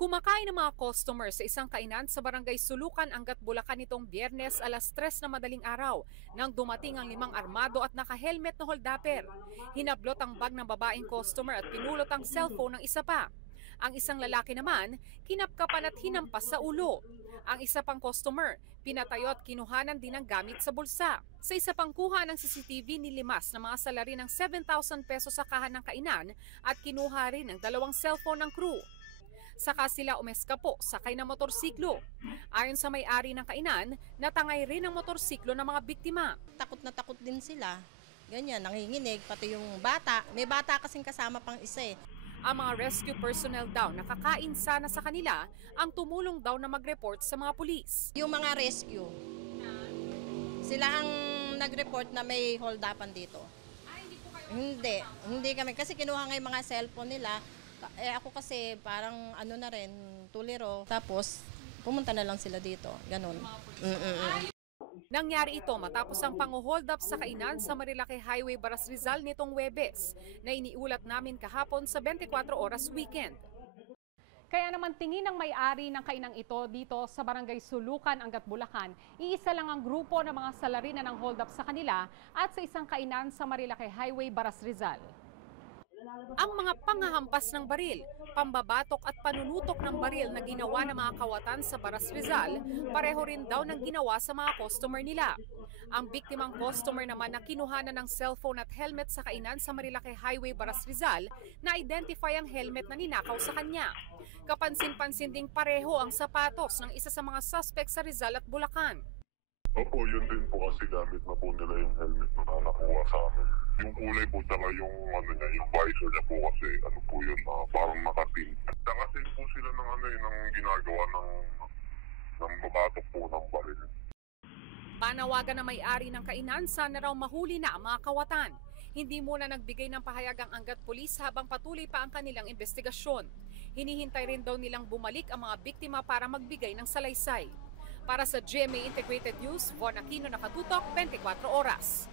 Kumakain ng mga customer sa isang kainan sa barangay Sulukan, Angat, Bulacan nitong Biyernes alas 3 na madaling araw nang dumating ang 5 armado at naka-helmet na holdapper. Hinablot ang bag ng babaeng customer at pinulot ang cellphone ng isa pa. Ang isang lalaki naman, kinapkapan at hinampas sa ulo. Ang isa pang customer, pinatayo at kinuhanan din ng gamit sa bulsa. Sa isa pang kuha ng CCTV, nilimas ng mga salarin ng 7,000 pesos sa kahan ng kainan at kinuha rin ng 2 cellphone ng crew. Saka sila umeskapo sakay ng motorsiklo. Ayon sa may-ari ng kainan, natangay rin ang motorsiklo ng mga biktima. Takot na takot din sila. Ganyan, nanginginig, pati yung bata. May bata kasing kasama pang isa eh. Ang mga rescue personnel daw nakakain sana sa kanila ang tumulong daw na mag-report sa mga pulis. Yung mga rescue, sila ang nag-report na may hold-upan dito. Hindi kami. Kasi kinuha nga yung mga cellphone nila. Ako kasi parang ano na rin, tuliro. Tapos pumunta na lang sila dito. Ganun. Nangyari ito matapos ang pang-hold up sa kainan sa Marilake Highway, Baras Rizal nitong Huwebes na iniulat namin kahapon sa 24 oras weekend. Kaya naman tingin ng may-ari ng kainang ito dito sa barangay Sulukan, Angat, Bulacan, iisa lang ang grupo ng mga salarina ng hold up sa kanila at sa isang kainan sa Marilake Highway, Baras Rizal. Ang mga panghahampas ng baril, pambabatok at panunutok ng baril na ginawa ng mga kawatan sa Baras Rizal, pareho rin daw ng ginawa sa mga customer nila. Ang biktimang customer naman na kinuhanan ng cellphone at helmet sa kainan sa Marilake Highway, Baras Rizal, na-identify ang helmet na ninakaw sa kanya. Kapansin-pansin ding pareho ang sapatos ng isa sa mga suspect sa Rizal at Bulacan. Opo, yun din po kasi gamit na po nila yung helmet na nakuha sa amin. Yung kulay po tsaka yung ano niya, yung visor niya po kasi ano po yun, parang nakatin. Nakasin po sila ng ano ng ginagawa ng babatok po ng baril. Panawagan na may-ari ng kainan, sana raw mahuli na ang mga kawatan. Hindi muna nagbigay ng pahayag ang Angat Police habang patuloy pa ang kanilang investigasyon. Hinihintay rin daw nilang bumalik ang mga biktima para magbigay ng salaysay. Para sa GMA Integrated News, Von Aquino, nakatutok 24 oras.